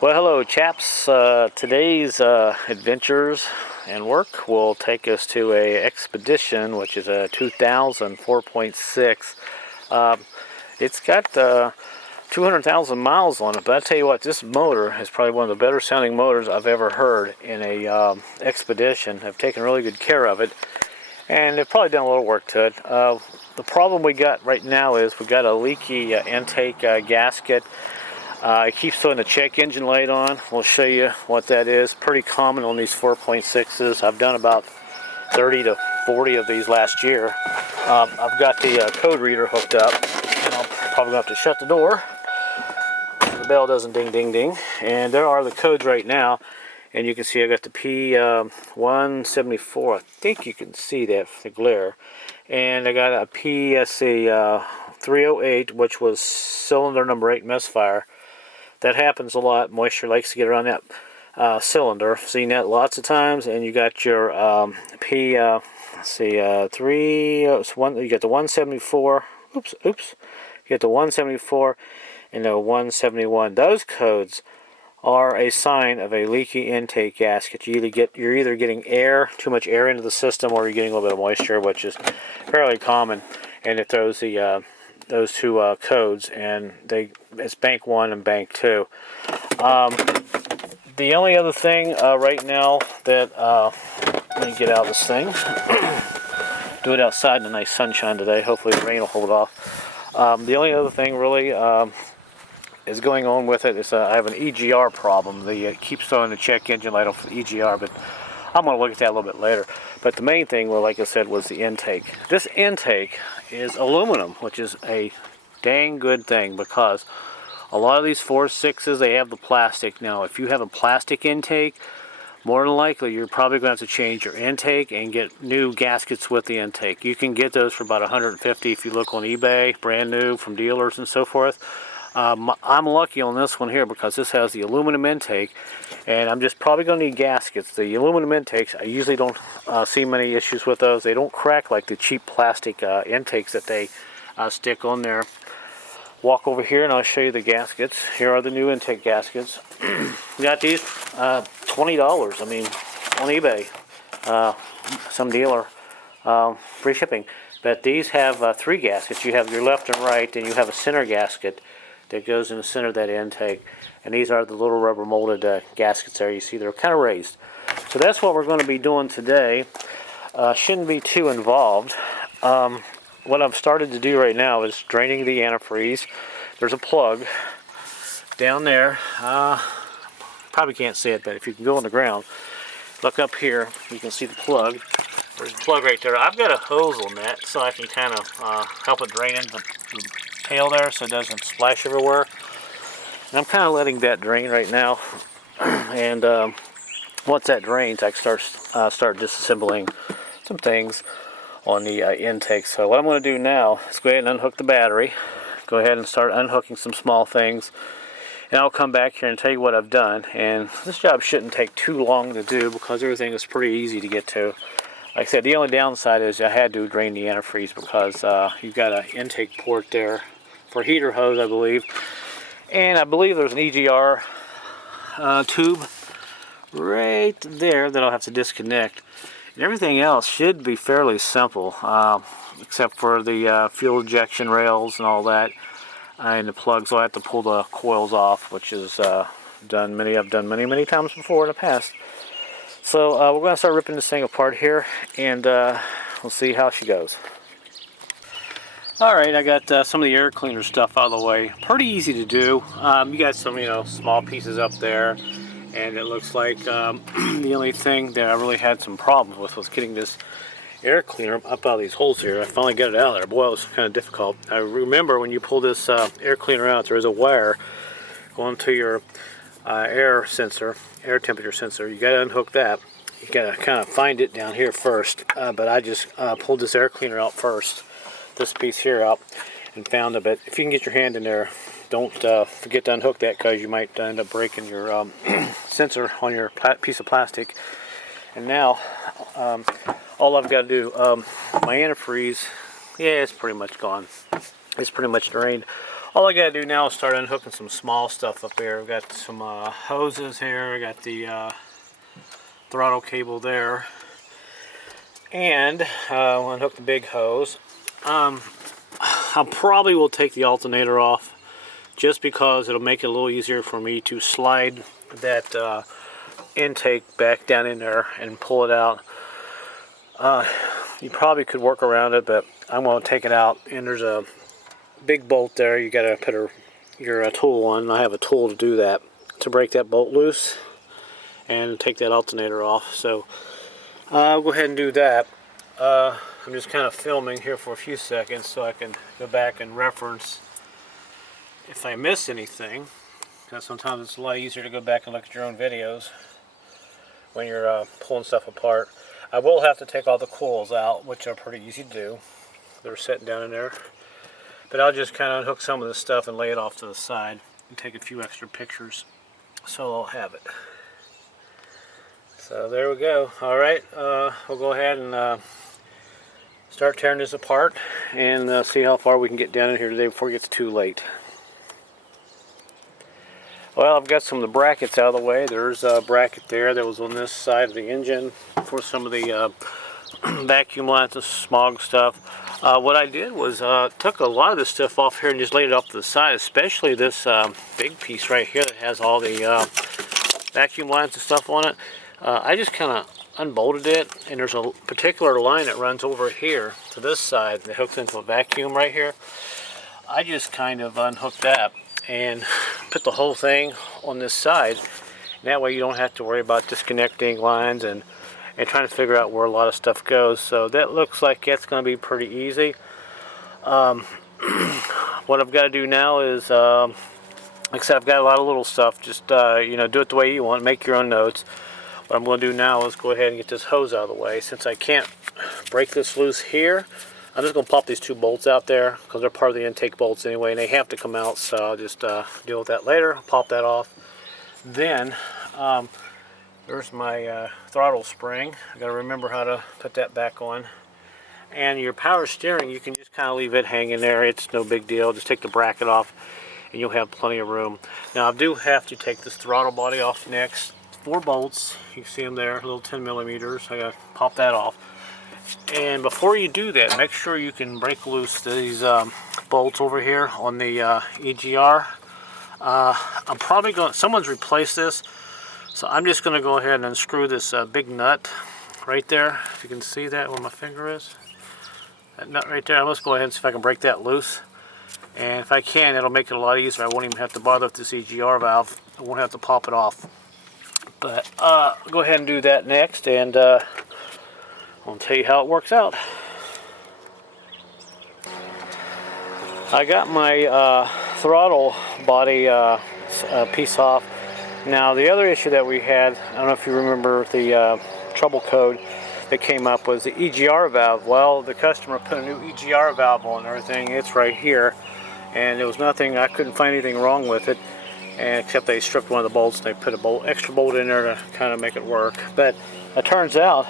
Well, hello, chaps. Today's adventures and work will take us to a expedition, which is a 2000 4.6. It's got 200,000 miles on it, but I tell you what, this motor is probably one of the better sounding motors I've ever heard in a expedition. I've taken really good care of it, and they've probably done a little work to it. The problem we got right now is we got a leaky intake gasket. It keeps throwing the check engine light on. We'll show you what that is. Pretty common on these 4.6s. I've done about 30 to 40 of these last year. I've got the code reader hooked up, and I'm probably going to have to shut the door so the bell doesn't ding ding ding. And there are the codes right now, and you can see I got the P174. I think you can see that the glare. And I got a PSC 308, which was cylinder number 8 misfire. That happens a lot. Moisture likes to get around that cylinder. Seen that lots of times. And you got your you got the 174. You got the 174 and the 171. Those codes are a sign of a leaky intake gasket. You're either getting too much air into the system, or you're getting a little bit of moisture, which is fairly common. And it throws the those two codes, and it's bank 1 and bank 2. The only other thing right now that let me get out of this thing. Do it outside in the nice sunshine today. Hopefully the rain will hold off. The only other thing really is going on with it is I have an EGR problem. It keeps throwing the check engine light off the EGR, but I'm going to look at that a little bit later. But the main thing, well, like I said, was the intake. This intake is aluminum, which is a dang good thing, because a lot of these 4.6s, they have the plastic. Now, if you have a plastic intake, more than likely you're probably going to have to change your intake and get new gaskets with the intake. You can get those for about $150 if you look on eBay, brand new from dealers and so forth. I'm lucky on this one here because this has the aluminum intake, and I'm just probably going to need gaskets. The aluminum intakes, I usually don't see many issues with those. They don't crack like the cheap plastic intakes that they stick on there. Walk over here and I'll show you the gaskets. Here are the new intake gaskets. Got these $20, I mean, on eBay. Some dealer, free shipping. But these have 3 gaskets. You have your left and right, and you have a center gasket that goes in the center of that intake. And these are the little rubber molded gaskets there. You see they're kind of raised. So that's what we're going to be doing today. Shouldn't be too involved. What I've started to do right now is draining the antifreeze. There's a plug down there. Probably can't see it, but if you can go on the ground, look up here, you can see the plug. There's a plug right there. I've got a hose on that so I can kind of help it drain into the tail there so it doesn't splash everywhere. And I'm kind of letting that drain right now. And once that drains, I can start disassembling some things on the intake. So what I'm going to do now is go ahead and unhook the battery. Go ahead and start unhooking some small things. And I'll come back here and tell you what I've done. And this job shouldn't take too long to do because everything is pretty easy to get to. Like I said, the only downside is I had to drain the antifreeze because you've got an intake port there for heater hose, I believe. And I believe there's an EGR tube right there that I'll have to disconnect. And everything else should be fairly simple, except for the fuel ejection rails and all that. And the plugs, I'll have to pull the coils off, which is I've done many times before in the past. So we're going to start ripping this thing apart here, and we'll see how she goes. Alright, I got some of the air cleaner stuff out of the way. Pretty easy to do. You got some, small pieces up there, and it looks like the only thing that I really had some problems with was getting this air cleaner up out of these holes here. I finally got it out of there. Boy, it was kind of difficult. I remember when you pull this air cleaner out, there is a wire going to your air temperature sensor. You got to unhook that. You got to kind of find it down here first. But I just pulled this air cleaner out first, this piece here out, and found it. But if you can get your hand in there, don't forget to unhook that, because you might end up breaking your sensor on your piece of plastic. And now all I've got to do, my antifreeze, yeah, it's pretty much gone. It's pretty much drained. All I gotta do now is start unhooking some small stuff up here. I've got some hoses here. I got the throttle cable there, and I'll unhook the big hose. I probably will take the alternator off just because it'll make it a little easier for me to slide that intake back down in there and pull it out. You probably could work around it, but I'm going to take it out, and there's a big bolt there you got to put your tool on. I have a tool to do that, to break that bolt loose and take that alternator off. So I'll go ahead and do that. I'm just kind of filming here for a few seconds so I can go back and reference if I miss anything, because sometimes it's a lot easier to go back and look at your own videos when you're pulling stuff apart. I will have to take all the coils out, which are pretty easy to do. They're sitting down in there. But I'll just kind of unhook some of this stuff and lay it off to the side and take a few extra pictures so I'll have it. So there we go. Alright, we'll go ahead and start tearing this apart and see how far we can get down in here today before it gets too late. Well, I've got some of the brackets out of the way. There's a bracket there that was on this side of the engine for some of the vacuum lines and smog stuff. What I did was took a lot of this stuff off here and just laid it off to the side, especially this big piece right here that has all the vacuum lines and stuff on it. I just kind of unbolted it, and there's a particular line that runs over here to this side that hooks into a vacuum right here. I just kind of unhooked that and put the whole thing on this side. That way you don't have to worry about disconnecting lines and trying to figure out where a lot of stuff goes. So that looks like it's going to be pretty easy. What I've got to do now is, like I said, I've got a lot of little stuff. Just you know, do it the way you want. Make your own notes. What I'm going to do now is go ahead and get this hose out of the way. Since I can't break this loose here, I'm just going to pop these two bolts out there because they're part of the intake bolts anyway, and they have to come out. So I'll just deal with that later. Pop that off. Then there's my throttle spring. I got to remember how to put that back on. And your power steering, you can just kind of leave it hanging there. It's no big deal. Just take the bracket off and you'll have plenty of room. Now I do have to take this throttle body off next. 4 bolts, you can see them there, little 10 millimeters. I got to pop that off. And before you do that, make sure you can break loose these bolts over here on the EGR. I'm probably going, someone's replaced this. So I'm just going to go ahead and unscrew this big nut right there. If you can see that where my finger is. That nut right there. Let's go ahead and see if I can break that loose. And if I can, it'll make it a lot easier. I won't even have to bother with this EGR valve. I won't have to pop it off. But I'll go ahead and do that next, and I'll tell you how it works out. I got my throttle body piece off. Now the other issue that we had, I don't know if you remember the trouble code that came up, was the EGR valve. Well, the customer put a new EGR valve on and everything. It's right here, and there was nothing, I couldn't find anything wrong with it, and except they stripped one of the bolts and they put a extra bolt in there to kind of make it work. But it turns out,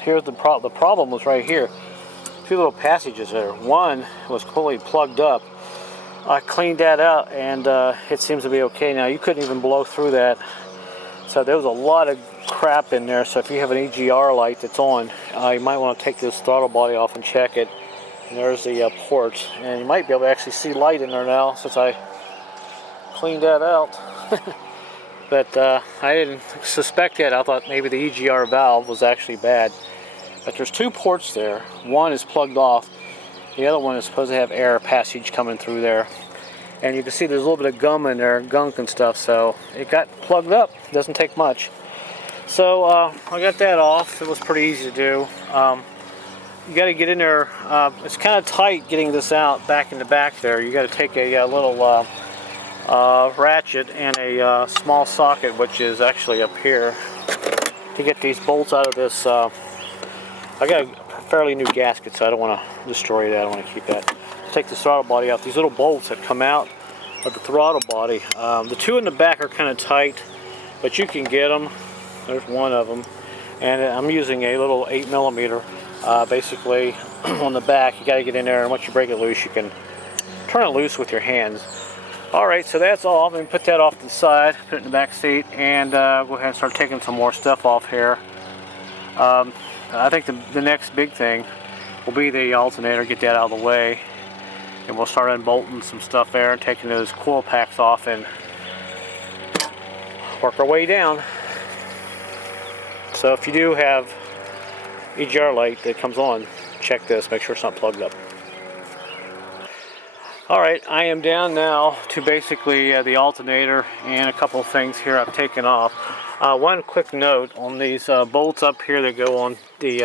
here's the problem was right here. 2 little passages there. One was completely plugged up. I cleaned that out, and it seems to be okay now. You couldn't even blow through that. So there was a lot of crap in there. So if you have an EGR light that's on, you might want to take this throttle body off and check it. And there's the port, and you might be able to actually see light in there now since I cleaned that out. But I didn't suspect that. I thought maybe the EGR valve was actually bad. But there's 2 ports there. One is plugged off. The other one is supposed to have air passage coming through there. And you can see there's a little bit of gum in there, gunk and stuff, so it got plugged up. Doesn't take much. So I got that off. It was pretty easy to do. You got to get in there. It's kind of tight getting this out back in the back there. You got to take a little ratchet and a small socket, which is actually up here, to get these bolts out of this. I got a fairly new gasket, so I don't want to destroy that. I want to keep that. Take the throttle body off. These little bolts that come out of the throttle body. The 2 in the back are kind of tight, but you can get them. There's one of them, and I'm using a little 8 millimeter. Basically, on the back, you got to get in there, and once you break it loose, you can turn it loose with your hands. Alright, so that's all. I'm going to put that off to the side, put it in the back seat, and go ahead and start taking some more stuff off here. I think the next big thing will be the alternator, get that out of the way, and we'll start unbolting some stuff there and taking those coil packs off and work our way down. So if you do have EGR light that comes on, check this, make sure it's not plugged up. Alright, I am down now to basically the alternator and a couple of things here I've taken off. One quick note on these bolts up here that go on the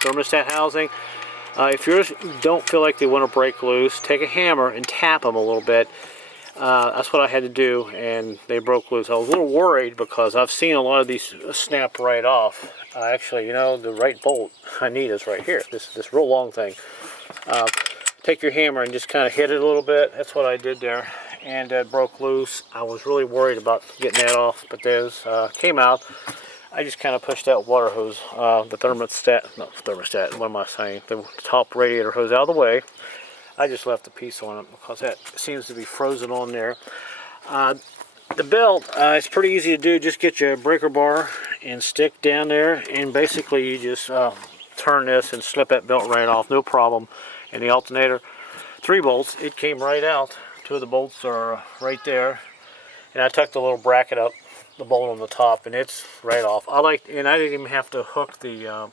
thermostat housing. If yours don't feel like they want to break loose, take a hammer and tap them a little bit. That's what I had to do, and they broke loose. I was a little worried because I've seen a lot of these snap right off. Actually, you know, the right bolt I need is right here. This real long thing. Take your hammer and just kind of hit it a little bit. That's what I did there, and it broke loose. I was really worried about getting that off, but those came out. I just kind of pushed that water hose, the thermostat, what am I saying? The top radiator hose out of the way. I just left a piece on it because that seems to be frozen on there. The belt, it's pretty easy to do. Just get your breaker bar and stick down there, and basically you just turn this and slip that belt right off, no problem. And the alternator, 3 bolts, it came right out. 2 of the bolts are right there, and I tucked the little bracket up, the bolt on the top, and it's right off. And I didn't even have to hook the.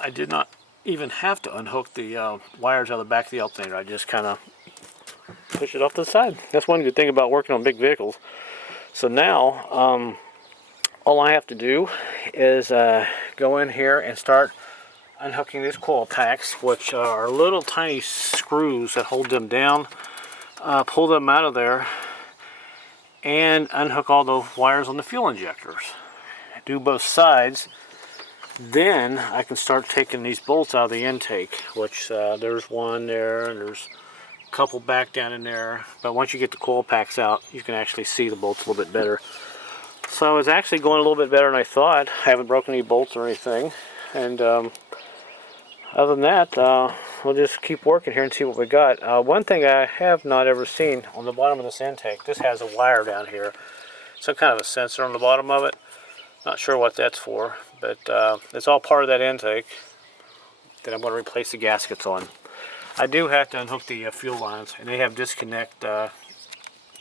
I did not even have to unhook the wires out of the back of the alternator. I just kind of push it off to the side. That's one good thing about working on big vehicles. So now, all I have to do is go in here and start unhooking these coil packs, which are little tiny screws that hold them down. Pull them out of there and unhook all the wires on the fuel injectors. Do both sides. Then I can start taking these bolts out of the intake, which there's one there and there's a couple back down in there. But once you get the coil packs out, you can actually see the bolts a little bit better. So it's actually going a little bit better than I thought. I haven't broken any bolts or anything. And other than that, we'll just keep working here and see what we got. One thing I have not ever seen on the bottom of this intake, this has a wire down here. Some kind of a sensor on the bottom of it. Not sure what that's for, but it's all part of that intake that I'm going to replace the gaskets on. I do have to unhook the fuel lines, and they have disconnect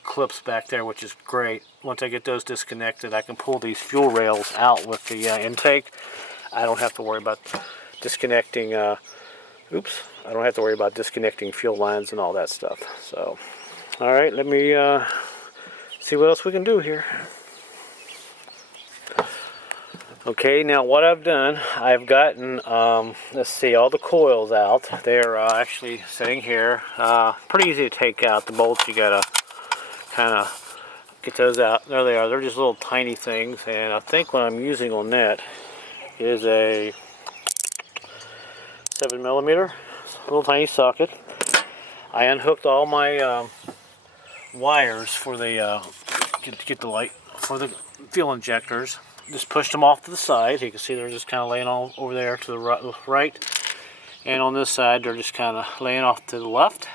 clips back there, which is great. Once I get those disconnected, I can pull these fuel rails out with the intake. I don't have to worry about disconnecting I don't have to worry about disconnecting fuel lines and all that stuff. So alright, let me see what else we can do here. Okay, now what I've done, I've gotten let's see, all the coils out. They're actually sitting here. Pretty easy to take out. The bolts, you gotta kind of get those out. There they are. They're just little tiny things, and I think what I'm using on that is a 7mm, little tiny socket. I unhooked all my wires for the get the light for the fuel injectors. Just pushed them off to the side. You can see they're just kind of laying all over there to the right, and on this side they're just kind of laying off to the left.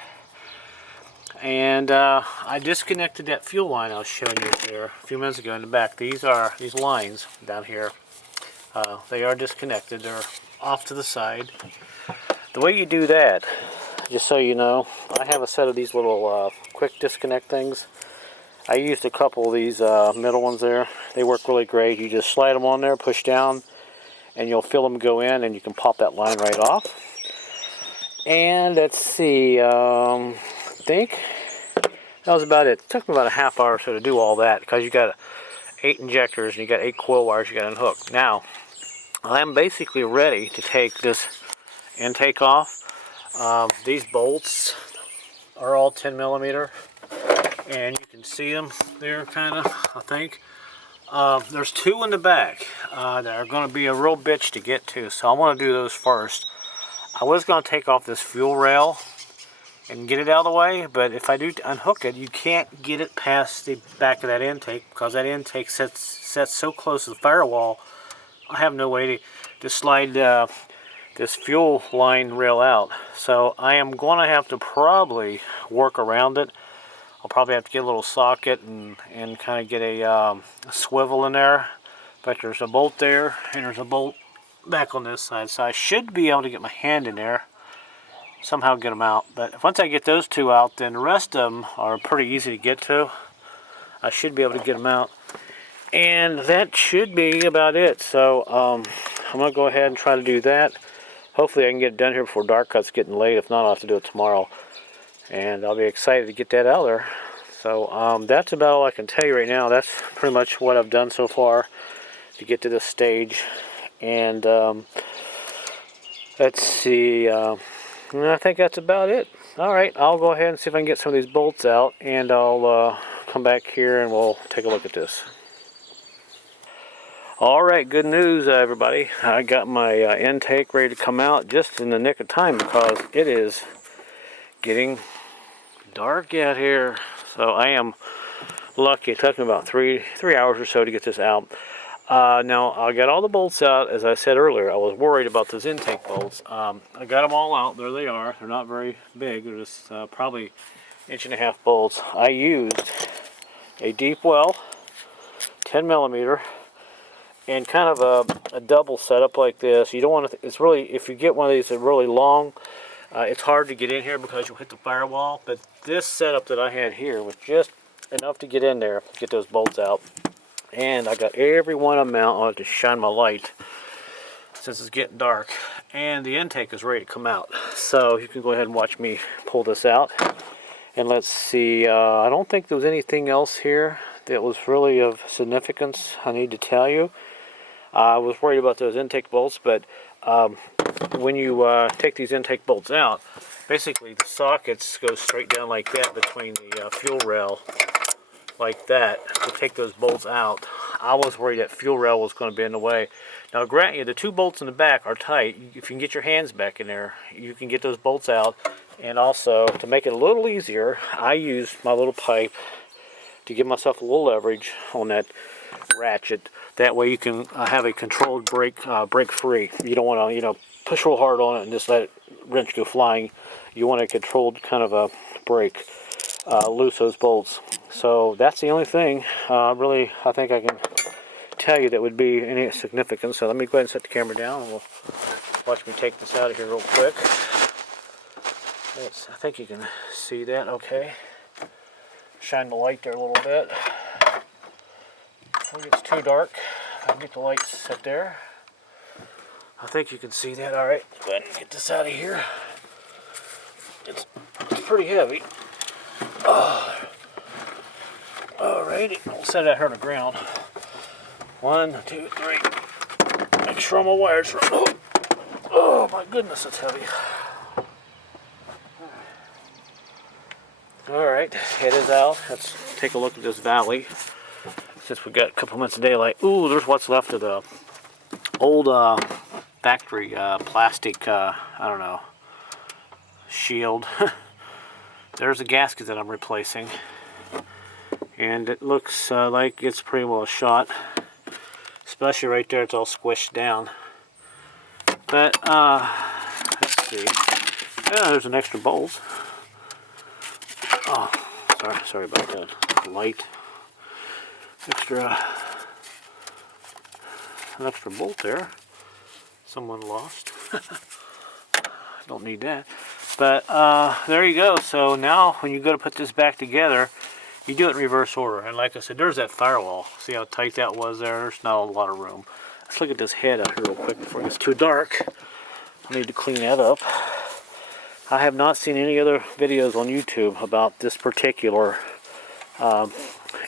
And I disconnected that fuel line I was showing you there a few minutes ago in the back. These lines down here. They are disconnected. They're off to the side. The way you do that, just so you know, I have a set of these little quick disconnect things. I used a couple of these middle ones there. They work really great. You just slide them on there, push down, and you'll feel them go in, and you can pop that line right off. And let's see, I think that was about it. It took me about a half hour or so to do all that, because you got 8 injectors and you got 8 coil wires you got to unhook. Now, I'm basically ready to take this intake off. These bolts are all 10mm, and you can see them there kind of, I think. There's 2 in the back that are going to be a real bitch to get to, so I want to do those first. I was going to take off this fuel rail and get it out of the way, but if I do unhook it, you can't get it past the back of that intake, because that intake sets so close to the firewall. I have no way to slide the this fuel line rail out. So I am going to have to probably work around it. I'll probably have to get a little socket and kind of get a swivel in there. But there's a bolt there, and there's a bolt back on this side. So I should be able to get my hand in there, somehow get them out. But once I get those two out, then the rest of them are pretty easy to get to. I should be able to get them out. And that should be about it. So I'm going to go ahead and try to do that. Hopefully I can get it done here before dark, 'cause it's getting late. If not, I'll have to do it tomorrow. And I'll be excited to get that out there. So that's about all I can tell you right now. That's pretty much what I've done so far to get to this stage. And let's see. I think that's about it. All right, I'll go ahead and see if I can get some of these bolts out, and I'll come back here and we'll take a look at this. All right, good news, everybody. I got my intake ready to come out just in the nick of time, because it is getting dark out here. So I am lucky. It took me about three hours or so to get this out. Now, I got all the bolts out. As I said earlier, I was worried about those intake bolts. I got them all out. There they are. They're not very big. They're just probably 1.5 inch bolts. I used a deep well, 10mm, and kind of a double setup like this. You don't want to, it's really, if you get one of these that are really long, it's hard to get in here because you'll hit the firewall. But this setup that I had here was just enough to get in there, get those bolts out. And I got every one of them out. I'll have to shine my light since it's getting dark. And the intake is ready to come out. So you can go ahead and watch me pull this out. And let's see, I don't think there was anything else here that was really of significance I need to tell you. I was worried about those intake bolts, but when you take these intake bolts out, basically the sockets go straight down like that between the fuel rail, like that, to take those bolts out. I was worried that fuel rail was going to be in the way. Now, grant you, the two bolts in the back are tight. If you can get your hands back in there, you can get those bolts out. And also, to make it a little easier, I used my little pipe to give myself a little leverage on that ratchet. That way you can have a controlled brake, brake free. You don't want to, push real hard on it and just let it wrench go flying. You want a controlled kind of a brake, loose those bolts. So that's the only thing really I think I can tell you that would be any significance. So let me go ahead and set the camera down, and we'll watch me take this out of here real quick. I think you can see that okay. Shine the light there a little bit. Before it gets too dark, I can get the light set there. I think you can see that. All right, go ahead and get this out of here. It's pretty heavy. Alrighty, I'll set it out here on the ground. 1, 2, 3. Make sure all my wires are. Oh my goodness, it's heavy. Alright, it is out. Let's take a look at this valley. Since we got a couple minutes of daylight. Ooh, there's what's left of the old factory plastic, I don't know, shield. There's a gasket that I'm replacing. And it looks like it's pretty well shot. Especially right there, it's all squished down. But, let's see. Yeah, there's an extra bolt. Oh, sorry about that. Light. An extra bolt there. Someone lost. Don't need that. But there you go. So now when you go to put this back together, you do it in reverse order. And like I said, there's that firewall. See how tight that was there? There's not a lot of room. Let's look at this head out here real quick before it gets too dark. I need to clean that up. I have not seen any other videos on YouTube about this particular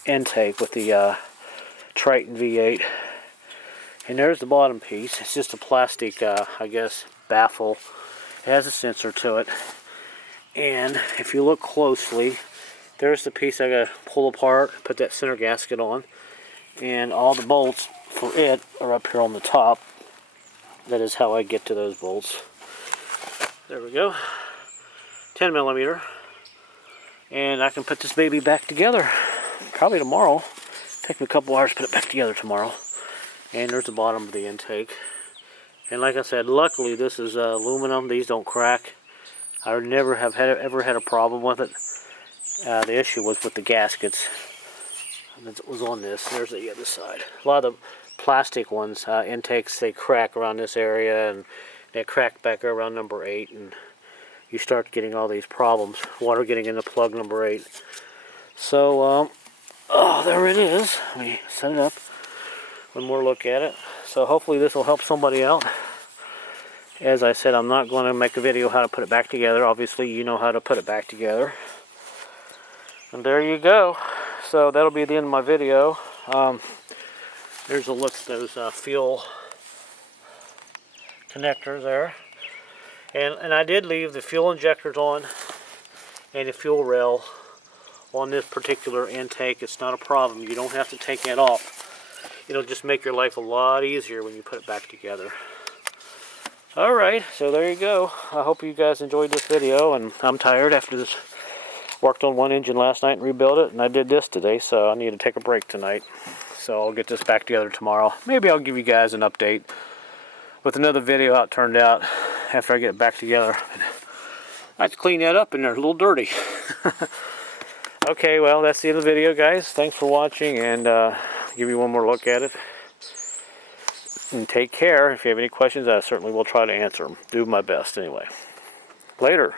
intake with the Triton V8. And there's the bottom piece. It's just a plastic, I guess, baffle. It has a sensor to it. And if you look closely, there's the piece I gotta pull apart, put that center gasket on. And all the bolts for it are up here on the top. That is how I get to those bolts. There we go. 10mm. And I can put this baby back together probably tomorrow. Take me a couple hours to put it back together tomorrow. And there's the bottom of the intake. And like I said, luckily this is aluminum. These don't crack. I never have ever had a problem with it. The issue was with the gaskets. That was on this. There's the other side. A lot of the plastic ones, intakes, they crack around this area, and they crack back around number 8, and you start getting all these problems. Water getting into plug number 8. So, oh, there it is. Let me set it up. One more look at it. So hopefully this will help somebody out. As I said, I'm not going to make a video how to put it back together. Obviously, you know how to put it back together. And there you go. So that'll be the end of my video. There's a look at those fuel connectors there. And I did leave the fuel injectors on and the fuel rail on this particular intake. It's not a problem. You don't have to take that off. It'll just make your life a lot easier when you put it back together. Alright, so there you go. I hope you guys enjoyed this video, and I'm tired after this. Worked on one engine last night and rebuilt it, and I did this today, so I need to take a break tonight. So I'll get this back together tomorrow. Maybe I'll give you guys an update with another video how it turned out after I get it back together. I have to clean that up, and they're a little dirty. Okay, well, that's the end of the video, guys. Thanks for watching, and give you one more look at it. And take care. If you have any questions, I certainly will try to answer them. Do my best anyway. Later.